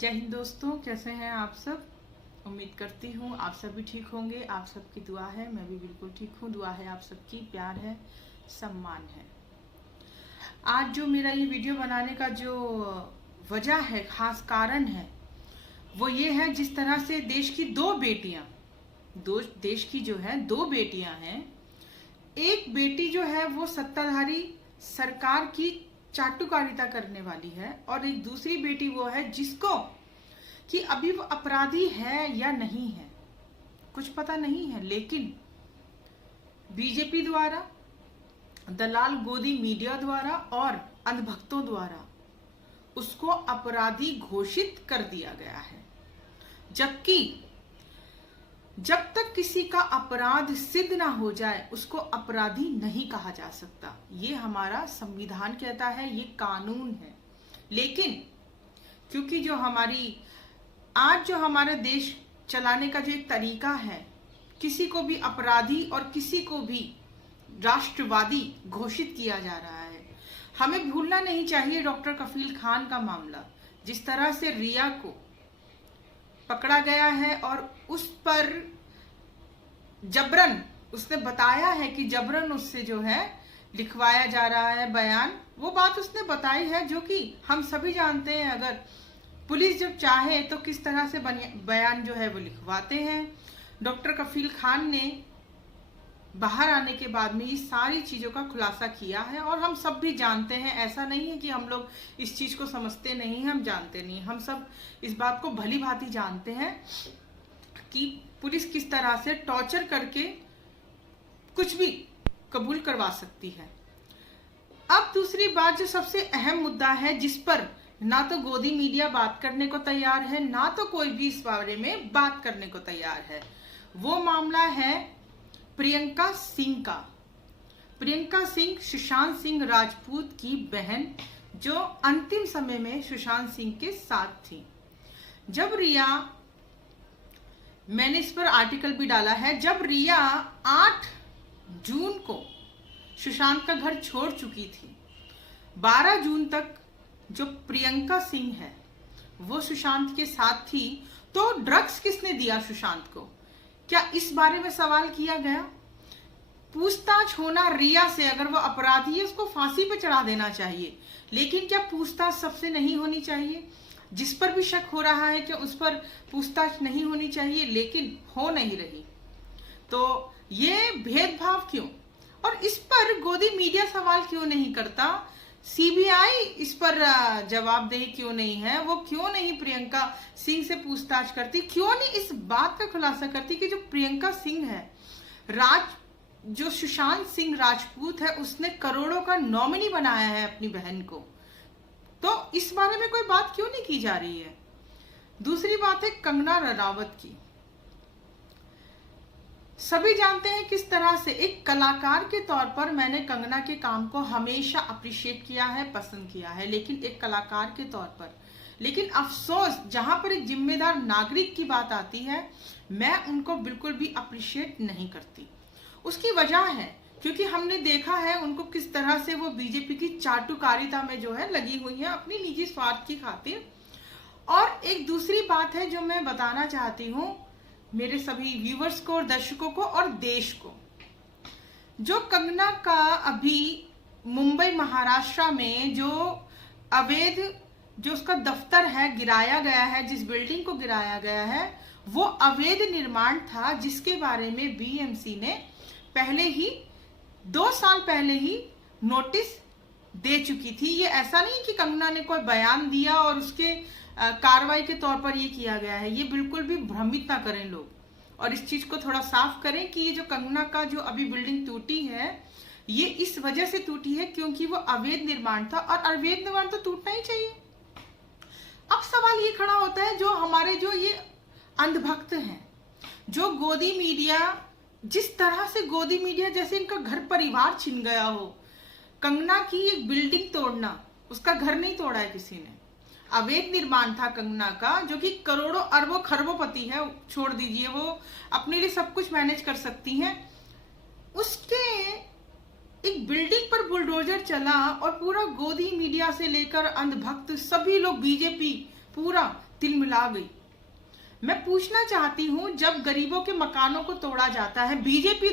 जय हिंद दोस्तों, कैसे हैं आप सब। उम्मीद करती हूँ आप सब भी ठीक होंगे। आप सबकी दुआ है, मैं भी बिल्कुल ठीक हूँ। दुआ है आप सबकी, प्यार है, सम्मान है। आज जो मेरा ये वीडियो बनाने का जो वजह है, खास कारण है, वो ये है जिस तरह से देश की देश की जो है दो बेटियां हैं। एक बेटी जो है वो सत्ताधारी सरकार की चाटुकारिता करने वाली है, और एक दूसरी बेटी वो है जिसको कि अभी वो अपराधी है या नहीं है कुछ पता नहीं है, लेकिन बीजेपी द्वारा, दलाल गोदी मीडिया द्वारा और अंधभक्तों द्वारा उसको अपराधी घोषित कर दिया गया है। जबकि जब तक किसी का अपराध सिद्ध ना हो जाए उसको अपराधी नहीं कहा जा सकता। ये हमारा संविधान कहता है, ये कानून है। लेकिन क्योंकि जो हमारा देश चलाने का जो एक तरीका है, किसी को भी अपराधी और किसी को भी राष्ट्रवादी घोषित किया जा रहा है। हमें भूलना नहीं चाहिए डॉक्टर कफील खान का मामला, जिस तरह से रिया को पकड़ा गया है और उस पर जबरन उसने बताया है कि जबरन उससे जो है लिखवाया जा रहा है बयान। वो बात उसने बताई है जो कि हम सभी जानते हैं। अगर पुलिस जब चाहे तो किस तरह से बयान जो है वो लिखवाते हैं। डॉक्टर कफील खान ने बाहर आने के बाद में ये सारी चीजों का खुलासा किया है, और हम सब भी जानते हैं। ऐसा नहीं है कि हम लोग इस चीज को समझते नहीं हैं, हम जानते नहीं। हम सब इस बात को भली भांति जानते हैं कि पुलिस किस तरह से टॉर्चर करके कुछ भी कबूल करवा सकती है। अब दूसरी बात, जो सबसे अहम मुद्दा है, जिस पर ना तो गोदी मीडिया बात करने को तैयार है, ना तो कोई भी इस बारे में बात करने को तैयार है, वो मामला है प्रियंका सिंह का। प्रियंका सिंह सुशांत सिंह राजपूत की बहन, जो अंतिम समय में सुशांत सिंह के साथ थी। जब रिया, मैंने इस पर आर्टिकल भी डाला है, जब रिया 8 जून को सुशांत का घर छोड़ चुकी थी, 12 जून तक जो प्रियंका सिंह है वो सुशांत के साथ थी, तो ड्रग्स किसने दिया सुशांत को? क्या इस बारे में सवाल किया गया? पूछताछ होना रिया से, अगर वो अपराधी है उसको फांसी पे चढ़ा देना चाहिए, लेकिन क्या पूछताछ सबसे नहीं होनी चाहिए? जिस पर भी शक हो रहा है कि उस पर पूछताछ नहीं होनी चाहिए, लेकिन हो नहीं रही, तो ये भेदभाव क्यों? और इस पर गोदी मीडिया सवाल क्यों नहीं करता? सीबीआई इस पर जवाबदेही क्यों नहीं है? वो क्यों नहीं प्रियंका सिंह से पूछताछ करती? क्यों नहीं इस बात का खुलासा करती कि जो प्रियंका सिंह है, जो सुशांत सिंह राजपूत है, उसने करोड़ों का नॉमिनी बनाया है अपनी बहन को, तो इस बारे में कोई बात क्यों नहीं की जा रही है? दूसरी बात है कंगना रनावत की। सभी जानते हैं किस तरह से एक कलाकार के तौर पर मैंने कंगना के काम को हमेशा अप्रिशिएट किया है, पसंद किया है, लेकिन एक कलाकार के तौर पर। लेकिन अफसोस, जहां पर एक जिम्मेदार नागरिक की बात आती है, मैं उनको बिल्कुल भी अप्रिशिएट नहीं करती। उसकी वजह है क्योंकि हमने देखा है उनको किस तरह से वो बीजेपी की चाटुकारिता में जो है लगी हुई है अपनी निजी स्वार्थ की खातिर। और एक दूसरी बात है जो मैं बताना चाहती हूँ मेरे सभी व्यूवर्स को और दर्शकों को और देश को, जो कंगना का अभी मुंबई महाराष्ट्र में जो अवैध, जो उसका दफ्तर है, गिराया गया है, जिस बिल्डिंग को गिराया गया है, वो अवैध निर्माण था, जिसके बारे में बीएमसी ने पहले ही 2 साल पहले ही नोटिस दे चुकी थी। ये ऐसा नहीं कि कंगना ने कोई बयान दिया और उसके कार्रवाई के तौर पर ये किया गया है। ये बिल्कुल भी भ्रमित ना करें लोग, और इस चीज को थोड़ा साफ करें कि ये जो कंगना का जो अभी बिल्डिंग टूटी है, ये इस वजह से टूटी है क्योंकि वो अवैध निर्माण था, और अवैध निर्माण तो टूटना ही चाहिए। अब सवाल ये खड़ा होता है, जो हमारे जो ये अंधभक्त हैं, जो गोदी मीडिया, जिस तरह से गोदी मीडिया जैसे इनका घर परिवार छिन गया हो। कंगना की एक बिल्डिंग तोड़ना, उसका घर नहीं तोड़ा है किसी ने, अवैध निर्माण था कंगना का, जो कि करोड़ों अरबों खरबोपति है, छोड़ दीजिए, वो अपने लिए सब कुछ मैनेज कर सकती हैं। उसके एक बिल्डिंग पर बुलडोजर चला और पूरा गोदी मीडिया से लेकर अंधभक्त सभी लोग बीजेपी पूरा तिलमिला गई। मैं पूछना चाहती हूं, जब गरीबों के मकानों को तोड़ा जाता है बीजेपी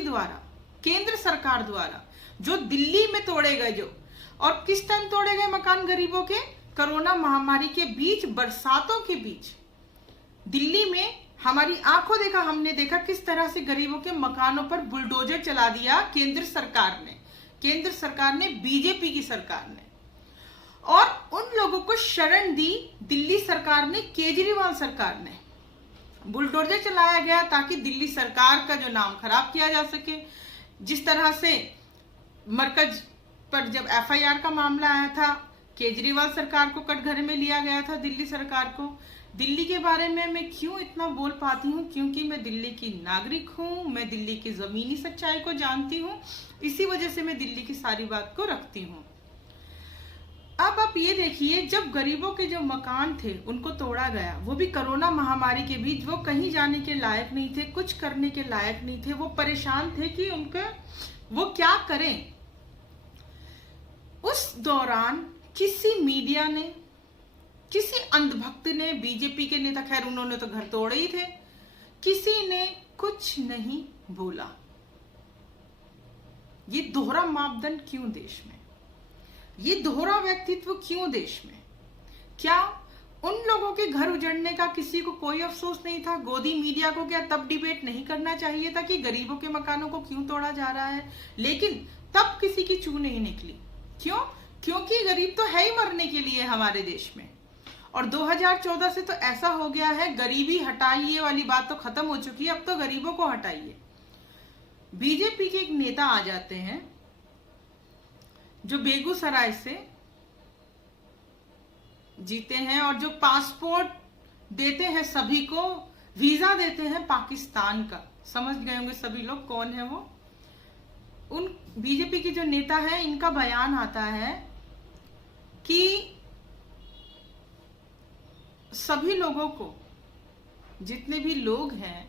द्वारा, केंद्र सरकार द्वारा, जो दिल्ली में तोड़े गए, जो और किस टाइम तोड़े गए मकान गरीबों के? कोरोना महामारी के बीच, बरसातों के बीच दिल्ली में हमारी आंखों देखा, हमने देखा किस तरह से गरीबों के मकानों पर बुलडोजर चला दिया केंद्र सरकार ने, बीजेपी की सरकार ने, और उन लोगों को शरण दी दिल्ली सरकार ने, केजरीवाल सरकार ने। बुलडोजर चलाया गया ताकि दिल्ली सरकार का जो नाम खराब किया जा सके। जिस तरह से मरकज पर जब एफआईआर का मामला आया था, केजरीवाल सरकार को कटघरे में लिया गया था, दिल्ली सरकार को। दिल्ली के बारे में मैं क्यों इतना बोल पाती हूँ? क्योंकि मैं दिल्ली की नागरिक हूँ, मैं दिल्ली की जमीनी सच्चाई को जानती हूँ, इसी वजह से मैं दिल्ली की सारी बात को रखती हूँ। अब आप ये देखिए, जब गरीबों के जो मकान थे उनको तोड़ा गया, वो भी कोरोना महामारी के बीच, वो कहीं जाने के लायक नहीं थे, कुछ करने के लायक नहीं थे, वो परेशान थे कि वो क्या करें। उस दौरान किसी मीडिया ने, किसी अंधभक्त ने, बीजेपी के नेता, खैर उन्होंने तो घर तोड़े ही थे, किसी ने कुछ नहीं बोला। ये दोहरा मापदंड क्यों देश में? ये दोहरा व्यक्तित्व क्यों देश में? क्या उन लोगों के घर उजड़ने का किसी को कोई अफसोस नहीं था? गोदी मीडिया को क्या तब डिबेट नहीं करना चाहिए था कि गरीबों के मकानों को क्यों तोड़ा जा रहा है? लेकिन तब किसी की चू नहीं निकली। क्यों? क्योंकि गरीब तो है ही मरने के लिए हमारे देश में। और 2014 से तो ऐसा हो गया है, गरीबी हटाइए वाली बात तो खत्म हो चुकी है, अब तो गरीबों को हटाइए। बीजेपी के एक नेता आ जाते हैं जो बेगूसराय से जीते हैं और जो पासपोर्ट देते हैं सभी को, वीजा देते हैं पाकिस्तान का। समझ गए होंगे सभी लोग कौन है वो। उन बीजेपी के जो नेता है, इनका बयान आता है कि सभी लोगों को, जितने भी लोग हैं,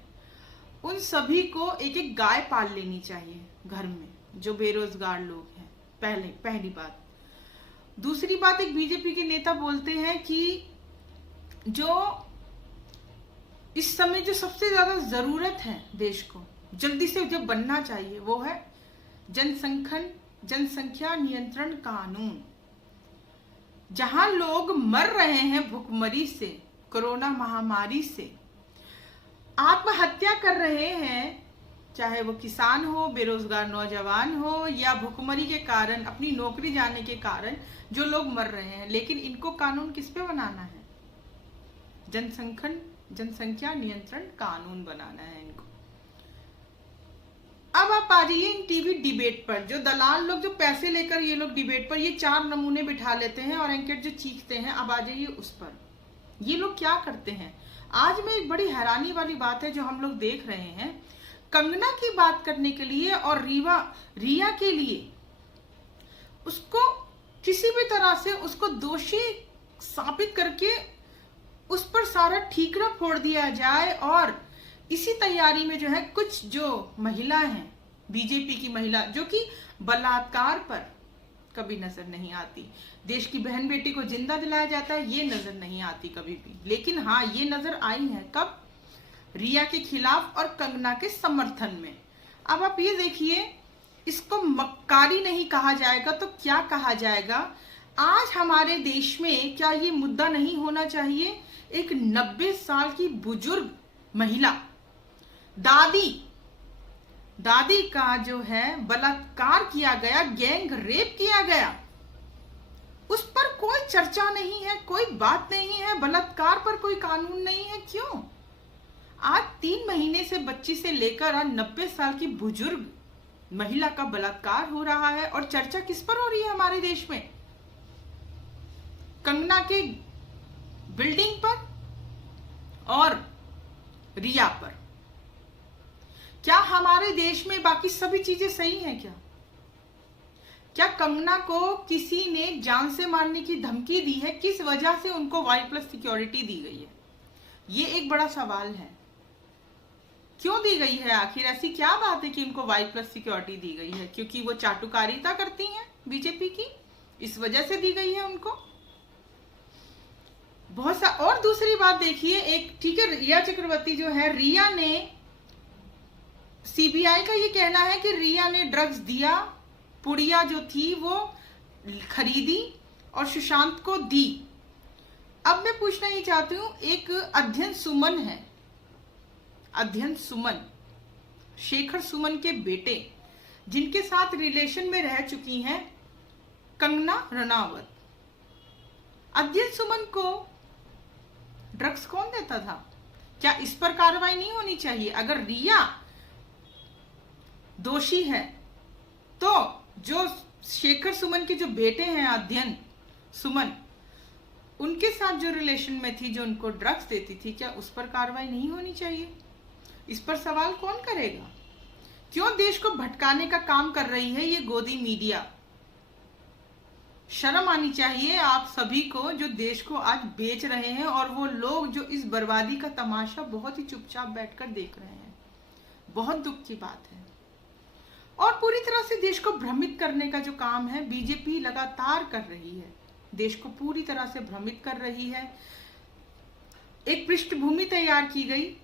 उन सभी को एक एक गाय पाल लेनी चाहिए घर में, जो बेरोजगार लोग हैं। पहली बात। दूसरी बात, एक बीजेपी के नेता बोलते हैं कि जो इस समय जो सबसे ज्यादा जरूरत है देश को, जल्दी से जो बनना चाहिए, वो है जनसंख्या नियंत्रण कानून। जहां लोग मर रहे हैं भुखमरी से, कोरोना महामारी से, आत्महत्या कर रहे हैं, चाहे वो किसान हो, बेरोजगार नौजवान हो, या भुखमरी के कारण, अपनी नौकरी जाने के कारण जो लोग मर रहे हैं, लेकिन इनको कानून किस पे बनाना है? जनसंख्या नियंत्रण कानून बनाना है इनको। अब आप आ जाइए इन टीवी डिबेट पर, जो दलाल लोग, जो पैसे लेकर ये लोग डिबेट पर ये 4 नमूने बिठा लेते हैं और एंकर जो चीखते हैं, अब आ जाइए उस पर। ये लोग क्या करते हैं? आज में एक बड़ी हैरानी वाली बात है जो हम लोग देख रहे हैं। कंगना की बात करने के लिए और रिया के लिए उसको किसी भी तरह से उसको दोषी साबित करके उस पर सारा ठीकरा फोड़ दिया जाए, और इसी तैयारी में जो है कुछ जो महिला हैं, बीजेपी की महिला, जो कि बलात्कार पर कभी नजर नहीं आती, देश की बहन बेटी को जिंदा दिलाया जाता है, ये नजर नहीं आती कभी भी। लेकिन हाँ, ये नजर आई है कब? रिया के खिलाफ और कंगना के समर्थन में। अब आप ये देखिए, इसको मक्कारी नहीं कहा जाएगा तो क्या कहा जाएगा? आज हमारे देश में क्या ये मुद्दा नहीं होना चाहिए? एक 90 साल की बुजुर्ग महिला, दादी का जो है बलात्कार किया गया, गैंग रेप किया गया, उस पर कोई चर्चा नहीं है, कोई बात नहीं है, बलात्कार पर कोई कानून नहीं है। क्यों? आज 3 महीने से बच्ची से लेकर आज 90 साल की बुजुर्ग महिला का बलात्कार हो रहा है, और चर्चा किस पर हो रही है हमारे देश में? कंगना के बिल्डिंग पर और रिया पर। क्या हमारे देश में बाकी सभी चीजें सही हैं क्या? क्या कंगना को किसी ने जान से मारने की धमकी दी है? किस वजह से उनको Y+ सिक्योरिटी दी गई है? ये एक बड़ा सवाल है। क्यों दी गई है? आखिर ऐसी क्या बात है कि उनको Y+ सिक्योरिटी दी गई है? क्योंकि वो चाटुकारिता करती हैं बीजेपी की, इस वजह से दी गई है उनको? बहुत सा। और दूसरी बात देखिए, एक ठीक है, रिया चक्रवर्ती जो है, रिया ने, सीबीआई का ये कहना है कि रिया ने ड्रग्स दिया, पुड़िया जो थी वो खरीदी और सुशांत को दी। अब मैं पूछना ये चाहती हूं, एक अध्ययन सुमन है, अध्ययन सुमन, शेखर सुमन के बेटे, जिनके साथ रिलेशन में रह चुकी हैं कंगना रनावत, अध्ययन सुमन को ड्रग्स कौन देता था? क्या इस पर कार्रवाई नहीं होनी चाहिए? अगर रिया दोषी है तो जो शेखर सुमन के जो बेटे हैं अध्ययन सुमन, उनके साथ जो रिलेशन में थी, जो उनको ड्रग्स देती थी, क्या उस पर कार्रवाई नहीं होनी चाहिए? इस पर सवाल कौन करेगा? क्यों देश को भटकाने का काम कर रही है ये गोदी मीडिया? शर्म आनी चाहिए आप सभी को, जो देश को आज बेच रहे हैं, और वो लोग जो इस बर्बादी का तमाशा बहुत ही चुपचाप बैठकर देख रहे हैं। बहुत दुख की बात है। और पूरी तरह से देश को भ्रमित करने का जो काम है बीजेपी लगातार कर रही है, देश को पूरी तरह से भ्रमित कर रही है। एक पृष्ठभूमि तैयार की गई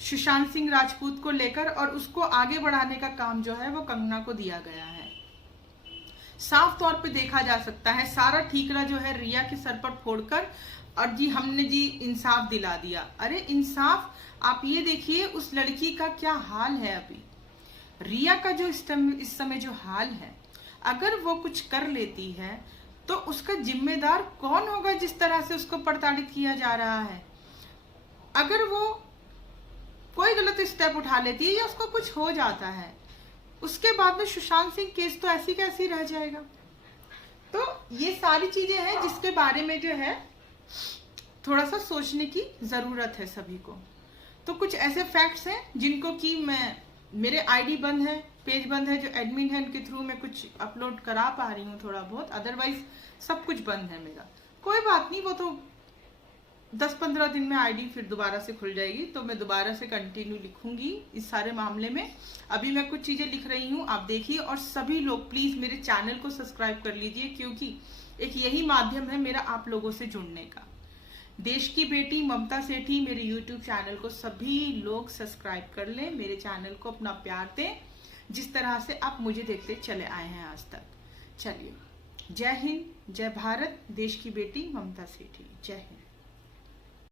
सुशांत सिंह राजपूत को लेकर, और उसको आगे बढ़ाने का काम जो है वो कंगना को दिया गया है। साफ तौर पे देखा जा सकता है, सारा ठीकरा जो है रिया के सर पर फोड़कर, और जी हमने जी इंसाफ दिला दिया। अरे इंसाफ, आप ये देखिए उस लड़की का क्या हाल है अभी, रिया का जो इस समय जो हाल है, अगर वो कुछ कर लेती है तो उसका जिम्मेदार कौन होगा? जिस तरह से उसको प्रताड़ित किया जा रहा है, अगर वो कोई गलत स्टेप उठा लेती है या उसको कुछ हो जाता है, उसके बाद में सुशांत सिंह केस तो ऐसी कैसी रह जाएगा। तो ये सारी चीजें हैं जिसके बारे में जो है थोड़ा सा सोचने की जरूरत है सभी को। तो कुछ ऐसे फैक्ट्स हैं जिनको कि मेरे आईडी बंद है, पेज बंद है, जो एडमिन है उनके थ्रू मैं कुछ अपलोड करा पा रही हूँ थोड़ा बहुत, अदरवाइज सब कुछ बंद है मेरा। कोई बात नहीं, वो तो 10-15 दिन में आईडी फिर दोबारा से खुल जाएगी, तो मैं दोबारा से कंटिन्यू लिखूंगी इस सारे मामले में। अभी मैं कुछ चीजें लिख रही हूँ, आप देखिए। और सभी लोग प्लीज मेरे चैनल को सब्सक्राइब कर लीजिए, क्योंकि एक यही माध्यम है मेरा आप लोगों से जुड़ने का। देश की बेटी ममता सेठी मेरे यूट्यूब चैनल को सभी लोग सब्सक्राइब कर लें, मेरे चैनल को अपना प्यार दें, जिस तरह से आप मुझे देखते चले आए हैं आज तक। चलिए, जय हिंद, जय भारत, देश की बेटी ममता सेठी, जय हिंद।